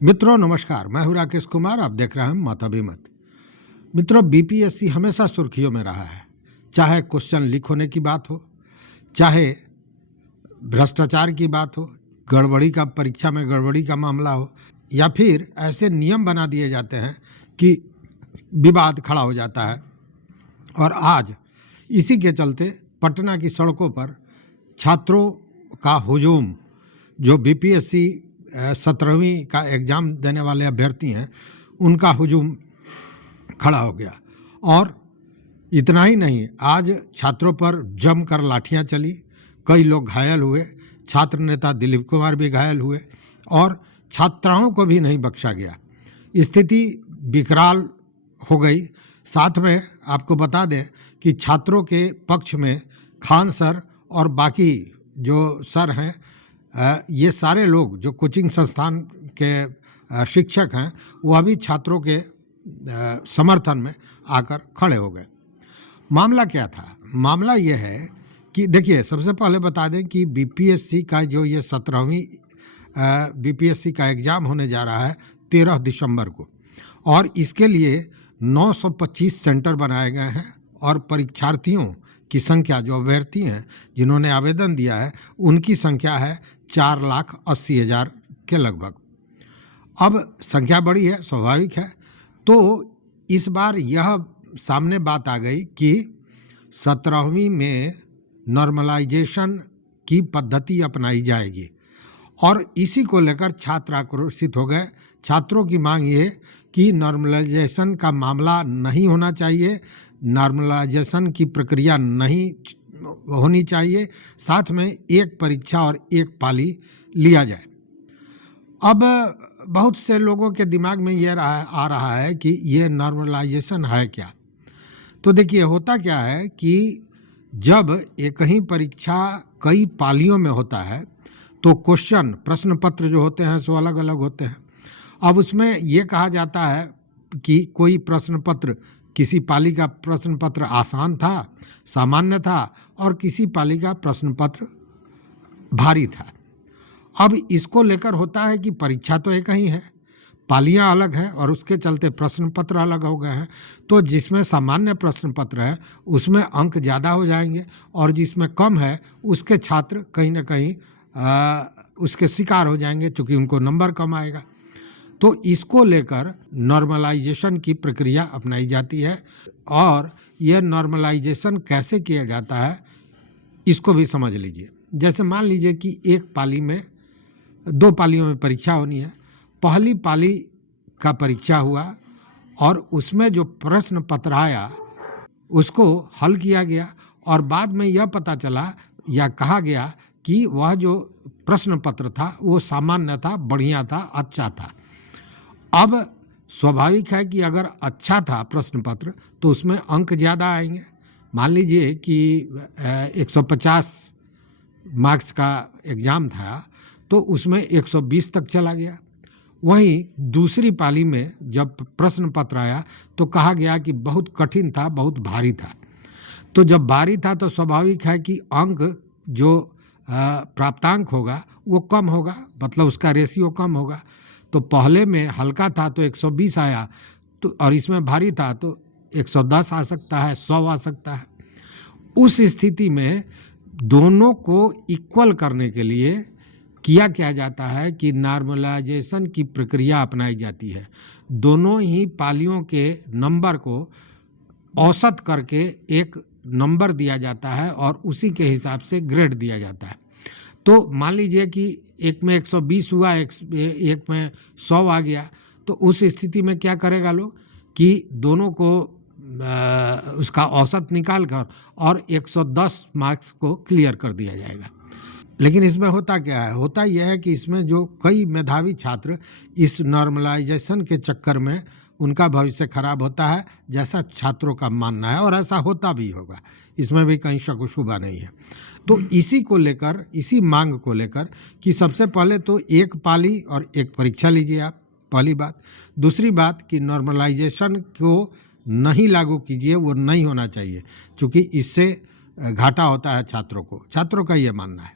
मित्रों नमस्कार, मैं हूं राकेश कुमार। आप देख रहे हैं माता बीमत। मित्रों, बीपीएससी हमेशा सुर्खियों में रहा है, चाहे क्वेश्चन लीक होने की बात हो, चाहे भ्रष्टाचार की बात हो, गड़बड़ी का परीक्षा में गड़बड़ी का मामला हो, या फिर ऐसे नियम बना दिए जाते हैं कि विवाद खड़ा हो जाता है। और आज इसी के चलते पटना की सड़कों पर छात्रों का हुजूम, जो बीपीएससी 17वीं का एग्ज़ाम देने वाले अभ्यर्थी हैं, उनका हुजूम खड़ा हो गया। और इतना ही नहीं, आज छात्रों पर जमकर लाठियां चली, कई लोग घायल हुए, छात्र नेता दिलीप कुमार भी घायल हुए और छात्राओं को भी नहीं बख्शा गया। स्थिति विकराल हो गई। साथ में आपको बता दें कि छात्रों के पक्ष में खान सर और बाकी जो सर हैं, ये सारे लोग जो कोचिंग संस्थान के शिक्षक हैं, वह भी छात्रों के समर्थन में आकर खड़े हो गए। मामला क्या था? मामला ये है कि देखिए, सबसे पहले बता दें कि बीपीएससी का जो ये 17वीं बीपीएससी का एग्ज़ाम होने जा रहा है 13 दिसंबर को, और इसके लिए 925 सेंटर बनाए गए हैं और परीक्षार्थियों की संख्या, जो अभ्यर्थी हैं जिन्होंने आवेदन दिया है, उनकी संख्या है 4,80,000 के लगभग। अब संख्या बड़ी है, स्वाभाविक है। तो इस बार यह सामने बात आ गई कि 17वीं में नॉर्मलाइजेशन की पद्धति अपनाई जाएगी और इसी को लेकर छात्र आक्रोशित हो गए। छात्रों की मांग ये कि नॉर्मलाइजेशन का मामला नहीं होना चाहिए, नॉर्मलाइजेशन की प्रक्रिया नहीं होनी चाहिए, साथ में एक परीक्षा और एक पाली लिया जाए। अब बहुत से लोगों के दिमाग में ये आ रहा है कि ये नॉर्मलाइजेशन है क्या। तो देखिए, होता क्या है कि जब एक ही परीक्षा कई पालियों में होता है तो क्वेश्चन, प्रश्न पत्र जो होते हैं सो अलग अलग होते हैं। अब उसमें ये कहा जाता है कि कोई प्रश्न पत्र, किसी पाली का प्रश्न पत्र आसान था, सामान्य था, और किसी पाली का प्रश्न पत्र भारी था। अब इसको लेकर होता है कि परीक्षा तो एक ही है, पालियां अलग हैं और उसके चलते प्रश्न पत्र अलग हो गए हैं। तो जिसमें सामान्य प्रश्न पत्र है उसमें अंक ज़्यादा हो जाएंगे और जिसमें कम है उसके छात्र कहीं ना कहीं उसके शिकार हो जाएंगे, चूँकि उनको नंबर कम आएगा। तो इसको लेकर नॉर्मलाइजेशन की प्रक्रिया अपनाई जाती है। और यह नॉर्मलाइजेशन कैसे किया जाता है इसको भी समझ लीजिए। जैसे मान लीजिए कि एक पाली में, 2 पालियों में परीक्षा होनी है। पहली पाली का परीक्षा हुआ और उसमें जो प्रश्न पत्र आया उसको हल किया गया और बाद में यह पता चला या कहा गया कि वह जो प्रश्न पत्र था वो सामान्य था, बढ़िया था, अच्छा था। अब स्वाभाविक है कि अगर अच्छा था प्रश्न पत्र तो उसमें अंक ज़्यादा आएंगे। मान लीजिए कि 150 मार्क्स का एग्ज़ाम था तो उसमें 120 तक चला गया। वहीं दूसरी पाली में जब प्रश्न पत्र आया तो कहा गया कि बहुत कठिन था, बहुत भारी था। तो जब भारी था तो स्वाभाविक है कि अंक जो प्राप्तांक होगा वो कम होगा, मतलब उसका रेशियो कम होगा। तो पहले में हल्का था तो 120 आया, तो और इसमें भारी था तो 110 आ सकता है, 100 आ सकता है। उस स्थिति में दोनों को इक्वल करने के लिए क्या जाता है कि नॉर्मलाइजेशन की प्रक्रिया अपनाई जाती है। दोनों ही पालियों के नंबर को औसत करके एक नंबर दिया जाता है और उसी के हिसाब से ग्रेड दिया जाता है। तो मान लीजिए कि एक में 120 हुआ, एक में 100 आ गया, तो उस स्थिति में क्या करेगा लोग कि दोनों को उसका औसत निकाल कर और 110 मार्क्स को क्लियर कर दिया जाएगा। लेकिन इसमें होता क्या है? होता यह है कि इसमें जो कई मेधावी छात्र इस नॉर्मलाइजेशन के चक्कर में उनका भविष्य खराब होता है, जैसा छात्रों का मानना है, और ऐसा होता भी होगा, इसमें भी कहीं शक शुबा नहीं है। तो इसी को लेकर, इसी मांग को लेकर कि सबसे पहले तो एक पाली और एक परीक्षा लीजिए आप, पहली बात। दूसरी बात कि नॉर्मलाइजेशन को नहीं लागू कीजिए, वो नहीं होना चाहिए, क्योंकि इससे घाटा होता है छात्रों का ये मानना है।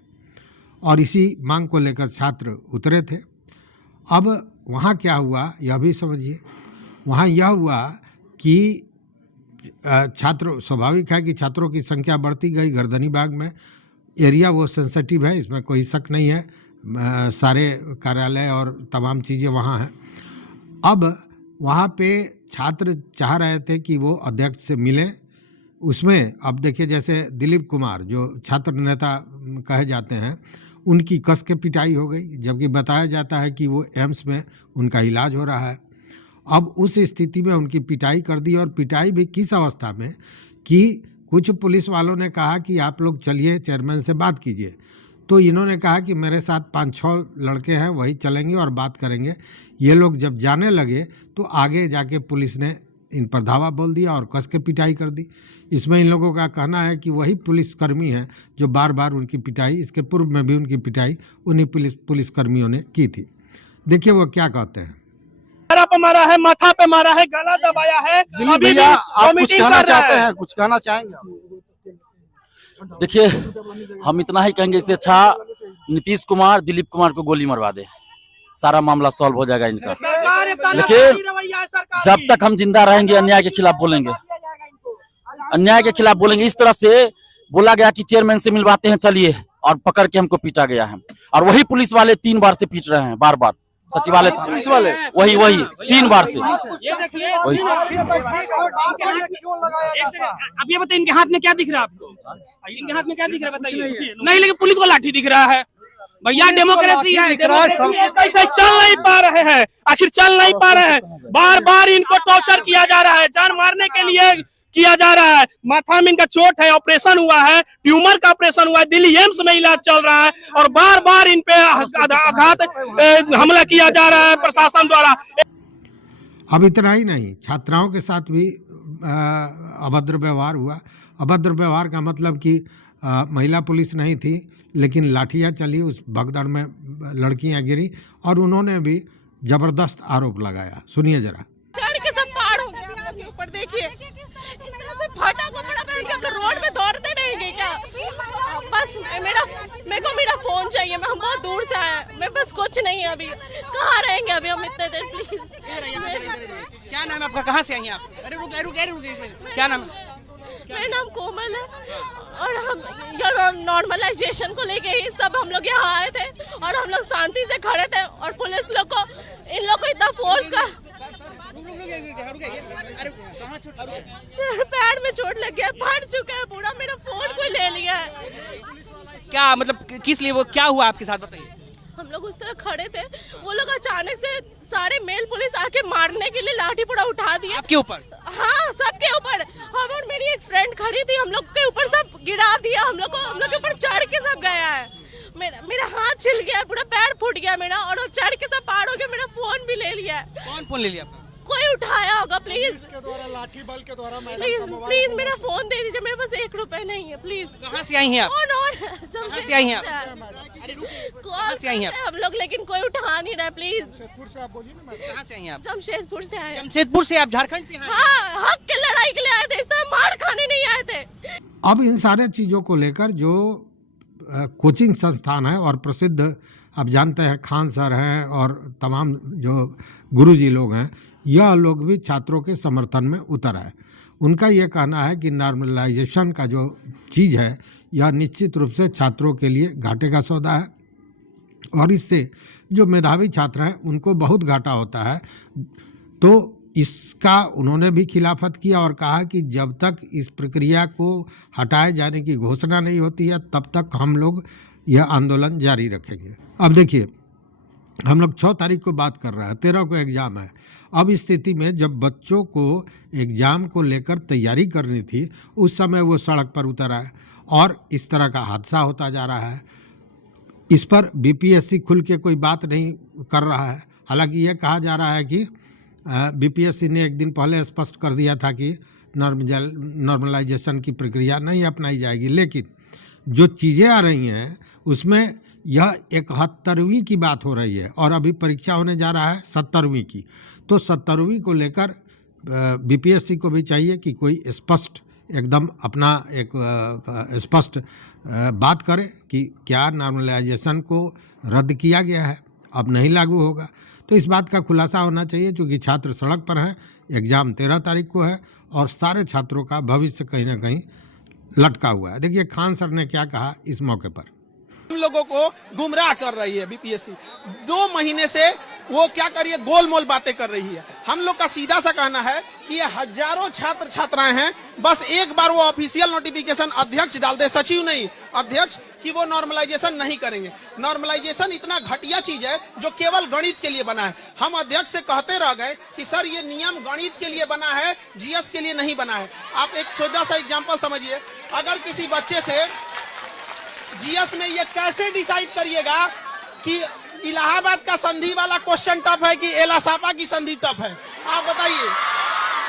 और इसी मांग को लेकर छात्र उतरे थे। अब वहाँ क्या हुआ यह भी समझिए। वहाँ यह हुआ कि छात्र, स्वाभाविक है कि छात्रों की संख्या बढ़ती गई। गर्दनी बाग में एरिया वो सेंसिटिव है, इसमें कोई शक नहीं है। सारे कार्यालय और तमाम चीज़ें वहाँ हैं। अब वहाँ पे छात्र चाह रहे थे कि वो अध्यक्ष से मिलें। उसमें अब देखिए, जैसे दिलीप कुमार जो छात्र नेता कहे जाते हैं, उनकी कस के पिटाई हो गई, जबकि बताया जाता है कि वो एम्स में उनका इलाज हो रहा है। अब उस स्थिति में उनकी पिटाई कर दी, और पिटाई भी किस अवस्था में कि कुछ पुलिस वालों ने कहा कि आप लोग चलिए चेयरमैन से बात कीजिए। तो इन्होंने कहा कि मेरे साथ 5-6 लड़के हैं, वही चलेंगे और बात करेंगे। ये लोग जब जाने लगे तो आगे जाके पुलिस ने इन पर धावा बोल दिया और कस के पिटाई कर दी। इसमें इन लोगों का कहना है कि वही पुलिसकर्मी हैं जो बार बार उनकी पिटाई, इसके पूर्व में भी उनकी पिटाई उन्हीं पुलिसकर्मियों ने की थी। देखिए वो क्या कहते हैं। चेहरा पे मारा है, माथा पे मारा है, गला दबाया है। दिलीप भैया, आप कुछ कहना चाहते हैं? कुछ कहना चाहेंगे? देखिए, हम इतना ही कहेंगे, इससे अच्छा नीतीश कुमार दिलीप कुमार को गोली मरवा दे, सारा मामला सॉल्व हो जाएगा इनका। लेकिन जब तक हम जिंदा रहेंगे अन्याय के खिलाफ बोलेंगे, अन्याय के खिलाफ बोलेंगे। इस तरह से बोला गया कि चेयरमैन से मिलवाते हैं चलिए, और पकड़ के हमको पीटा गया है। और वही पुलिस वाले 3 बार से पीट रहे हैं, बार बार सचिवालय पुलिस वाले वही 3 बार से। अब ये बताइए, इनके हाथ में क्या दिख रहा है आपको? इनके हाथ में क्या दिख रहा है बताइए। नहीं, लेकिन पुलिस को लाठी दिख रहा है। भैया डेमोक्रेसी है, कैसे चल नहीं पा रहे हैं, आखिर चल नहीं पा रहे हैं। बार बार इनको टॉर्चर किया जा रहा है, जान मारने के लिए किया जा रहा है। माथा में इनका चोट है, ऑपरेशन हुआ है, ट्यूमर का ऑपरेशन हुआ है, दिल्ली एम्स में इलाज चल रहा है, और बार बार इन पे आघात हमला किया जा रहा है प्रशासन द्वारा। अब इतना ही नहीं, छात्राओं के साथ भी अभद्र व्यवहार हुआ। अभद्र व्यवहार का मतलब कि महिला पुलिस नहीं थी, लेकिन लाठियाँ चली, उस भगदड़ में लड़कियां गिरी, और उन्होंने भी जबरदस्त आरोप लगाया। सुनिए जरा। चढ़ के सब पार हो गया आपके ऊपर, देखिए फटा कपड़ा पहन के अपने रोड पे दौड़ते रहेंगे क्या? बस मेरे को मेरा फोन चाहिए, हम बहुत दूर से आए हैं, मैं बस कुछ नहीं है। अभी कहाँ रहेंगे अभी हम इतने देर? प्लीज। क्या नाम है आपका? कहाँ से आई हैं आप? अरे रुक, क्या नाम है? मेरा नाम कोमल है, और हम नॉर्मलाइजेशन को लेके ही सब हम लोग यहाँ आए थे, और हम लोग शांति से खड़े थे, और पुलिस लोग को, इन लोग को इतना फोर्स का, पैर में चोट लग गया, फट चुका है पूरा, मेरा फोन कोई ले लिया है। क्या मतलब, किस लिए, वो क्या हुआ आपके साथ बताइए। हम लोग उस तरह खड़े थे, वो लोग अचानक से सारे मेल पुलिस आके मारने के लिए लाठी पूरा उठा दिया आपके ऊपर। हाँ, सबके ऊपर। हम और मेरी एक फ्रेंड खड़ी थी, हम लोग के ऊपर सब गिरा दिया, हम लोग के ऊपर चढ़ के सब गया है। मेरा हाथ छिल गया, पूरा पैर फूट गया मेरा, और चढ़ के सब पार हो गया। मेरा फोन भी ले लिया है। कौन फोन ले लिया आपका? कोई उठाया होगा, प्लीज के द्वारा, लाठी बल के द्वारा, प्लीज मेरा फोन दे दीजिए, मेरे पास 1 रुपए नहीं है, प्लीज। कहाँ से आई हैं आप? कहाँ से आई हैं आप? कॉल कर रहे हैं हम लोग, लेकिन कोई उठा नहीं रहा, प्लीज। जमशेदपुर से आप बोलिए ना। कहाँ से आई हैं आप? जमशेदपुर से आए। जमशेदपुर से? आप झारखंड से? हाँ, हक के लड़ाई के लिए आए थे, इस तरह मार खाने नहीं आए थे। अब इन सारे चीज़ों को लेकर जो कोचिंग संस्थान है और प्रसिद्ध, आप जानते हैं, खान सर हैं और तमाम जो गुरुजी लोग हैं, यह लोग भी छात्रों के समर्थन में उतर आए। उनका ये कहना है कि नॉर्मलाइजेशन का जो चीज़ है, यह निश्चित रूप से छात्रों के लिए घाटे का सौदा है, और इससे जो मेधावी छात्र हैं उनको बहुत घाटा होता है। तो इसका उन्होंने भी खिलाफत किया और कहा कि जब तक इस प्रक्रिया को हटाए जाने की घोषणा नहीं होती है, तब तक हम लोग यह आंदोलन जारी रखेंगे। अब देखिए, हम लोग 6 तारीख को बात कर रहे हैं, 13 को एग्ज़ाम है। अब इस स्थिति में जब बच्चों को एग्ज़ाम को लेकर तैयारी करनी थी, उस समय वो सड़क पर उतर आए, और इस तरह का हादसा होता जा रहा है। इस पर बीपीएससी खुल के कोई बात नहीं कर रहा है। हालांकि ये कहा जा रहा है कि बीपीएससी ने एक दिन पहले स्पष्ट कर दिया था कि नॉर्मलाइजेशन की प्रक्रिया नहीं अपनाई जाएगी, लेकिन जो चीज़ें आ रही हैं उसमें यह 71वीं की बात हो रही है, और अभी परीक्षा होने जा रहा है 70वीं की। तो 70वीं को लेकर बीपीएससी को भी चाहिए कि कोई स्पष्ट, एकदम अपना एक स्पष्ट बात करे कि क्या नॉर्मलाइजेशन को रद्द किया गया है, अब नहीं लागू होगा। तो इस बात का खुलासा होना चाहिए, क्योंकि छात्र सड़क पर हैं, एग्ज़ाम 13 तारीख को है और सारे छात्रों का भविष्य कहीं ना कहीं लटका हुआ है। देखिए खान सर ने क्या कहा इस मौके पर। हम लोगों को गुमराह कर रही है बीपीएससी। 2 महीने से वो क्या करिए गोलमोल बातें कर रही है। हम लोग का सीधा सा कहना है कि ये हजारों छात्र छात्राएं हैं, बस एक बार वो ऑफिशियल नोटिफिकेशन अध्यक्ष डाल दे, सचिव नहीं अध्यक्ष, कि वो नॉर्मलाइजेशन नहीं करेंगे। नॉर्मलाइजेशन इतना घटिया चीज है जो केवल गणित के लिए बना है। हम अध्यक्ष से कहते रह गए कि सर ये नियम गणित के लिए बना है, जीएस के लिए नहीं बना है। आप एक सोजा सा एग्जाम्पल समझिए, अगर किसी बच्चे से जीएस में ये कैसे डिसाइड करिएगा कि इलाहाबाद का संधि वाला क्वेश्चन टफ है कि एलासापा की संधि टफ है? आप बताइए,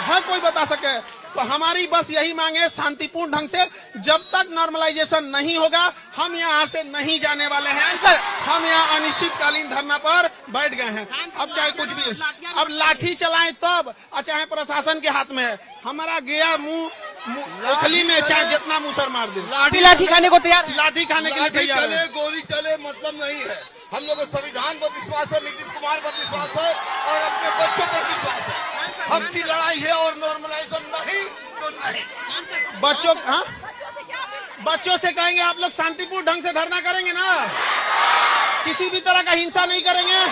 है कोई बता सके? तो हमारी बस यही मांग है शांतिपूर्ण ढंग से, जब तक नॉर्मलाइजेशन नहीं होगा हम यहाँ से नहीं जाने वाले हैं। सर हम यहाँ अनिश्चितकालीन धरना पर बैठ गए हैं। अब चाहे कुछ भी, अब लाठी चलाएं तब, चाहे प्रशासन के हाथ में है। हमारा गया मुंह ओखली में चाहे जितना मुसर मार दे, लाठी खाने को तैयार, लाठी खाने के लिए तैयार है। गोली चले मतलब नहीं है। हम लोग को संविधान पर विश्वास है, नीतीश कुमार पर विश्वास है और अपने बच्चों पर विश्वास है। हक की लड़ाई है और नॉर्मलाइजेशन नहीं तो नहीं। बच्चों हाँ बच्चों से कहेंगे आप लोग शांतिपूर्ण ढंग से धरना करेंगे ना, किसी भी तरह का हिंसा नहीं करेंगे,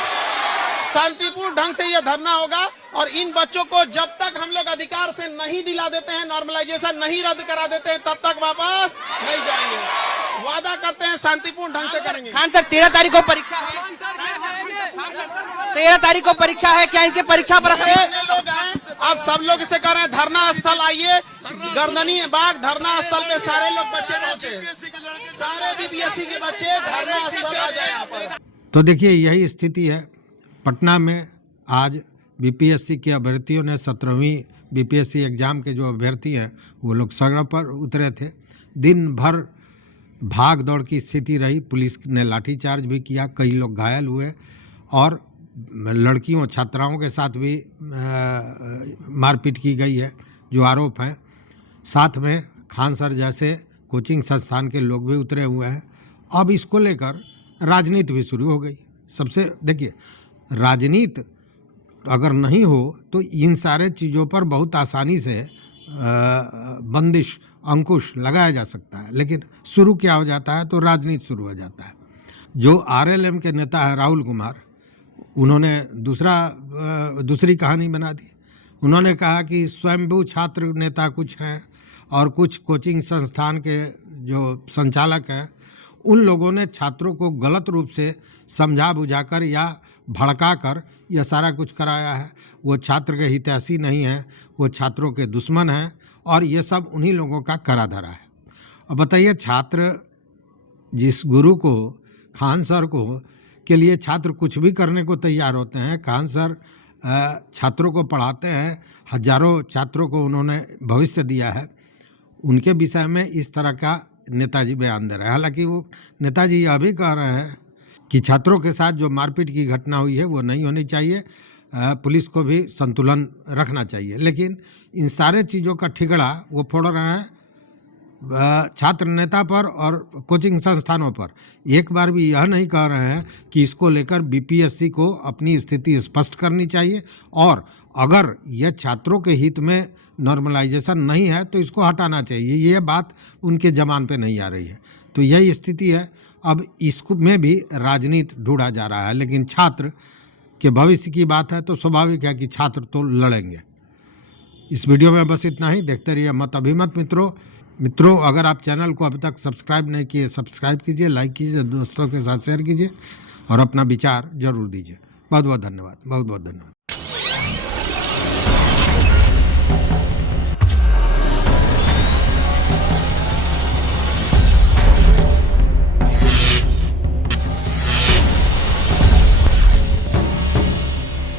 शांतिपूर्ण ढंग से यह धरना होगा। और इन बच्चों को जब तक हम लोग अधिकार से नहीं दिला देते हैं, नॉर्मलाइजेशन नहीं रद्द करा देते हैं, तब तक वापस नहीं जाएंगे। वादा करते हैं शांतिपूर्ण ढंग से करेंगे। खान सर 13 तारीख को परीक्षा है, 13 तारीख को परीक्षा है, क्या इनके परीक्षा पर जितने लोग आए आप सब लोग इसे कर रहे हैं, धरना स्थल आइए, गर्दनी बाग धरना स्थल पे सारे लोग बच्चे पहुंचे, सारे बीपीएससी के बच्चे धरना स्थल आ जाए यहाँ पर। तो देखिए यही स्थिति है पटना में। आज बीपीएससी के अभ्यर्थियों ने 17वीं बीपीएससी एग्ज़ाम के जो अभ्यर्थी हैं वो लोग सड़क पर उतरे थे। दिन भर भाग दौड़ की स्थिति रही, पुलिस ने लाठीचार्ज भी किया, कई लोग घायल हुए और लड़कियों छात्राओं के साथ भी मारपीट की गई है जो आरोप हैं। साथ में खान सर जैसे कोचिंग संस्थान के लोग भी उतरे हुए हैं। अब इसको लेकर राजनीति भी शुरू हो गई। सबसे देखिए, राजनीति अगर नहीं हो तो इन सारे चीज़ों पर बहुत आसानी से बंदिश अंकुश लगाया जा सकता है, लेकिन शुरू क्या हो जाता है तो राजनीति शुरू हो जाता है। जो आरएलएम के नेता हैं राहुल कुमार, उन्होंने दूसरी कहानी बना दी। उन्होंने कहा कि स्वयंभू छात्र नेता कुछ हैं और कुछ कोचिंग संस्थान के जो संचालक हैं उन लोगों ने छात्रों को गलत रूप से समझा बुझाकर या भड़काकर यह सारा कुछ कराया है। वो छात्र के हितैषी नहीं हैं, वो छात्रों के दुश्मन हैं और ये सब उन्हीं लोगों का करा धरा है। अब बताइए, छात्र जिस गुरु को, खान सर को के लिए छात्र कुछ भी करने को तैयार होते हैं। खान सर छात्रों को पढ़ाते हैं, हजारों छात्रों को उन्होंने भविष्य दिया है। उनके विषय में इस तरह का नेताजी बयान दे रहे हैं। हालांकि वो नेताजी यह भी कह रहे हैं कि छात्रों के साथ जो मारपीट की घटना हुई है वो नहीं होनी चाहिए, पुलिस को भी संतुलन रखना चाहिए। लेकिन इन सारे चीज़ों का ठिकड़ा वो फोड़ रहे हैं छात्र नेता पर और कोचिंग संस्थानों पर। एक बार भी यह नहीं कह रहे हैं कि इसको लेकर बीपीएससी को अपनी स्थिति स्पष्ट करनी चाहिए और अगर यह छात्रों के हित में नॉर्मलाइजेशन नहीं है तो इसको हटाना चाहिए। ये बात उनके जबान पे नहीं आ रही है। तो यही स्थिति है। अब इसको में भी राजनीति ढूंढा जा रहा है, लेकिन छात्र के भविष्य की बात है तो स्वाभाविक है कि छात्र तो लड़ेंगे। इस वीडियो में बस इतना ही। देखते रहिए मत अभिमत। मित्रों अगर आप चैनल को अभी तक सब्सक्राइब नहीं किए, सब्सक्राइब कीजिए, लाइक कीजिए, दोस्तों के साथ शेयर कीजिए और अपना विचार जरूर दीजिए। बहुत बहुत धन्यवाद, बहुत बहुत धन्यवाद।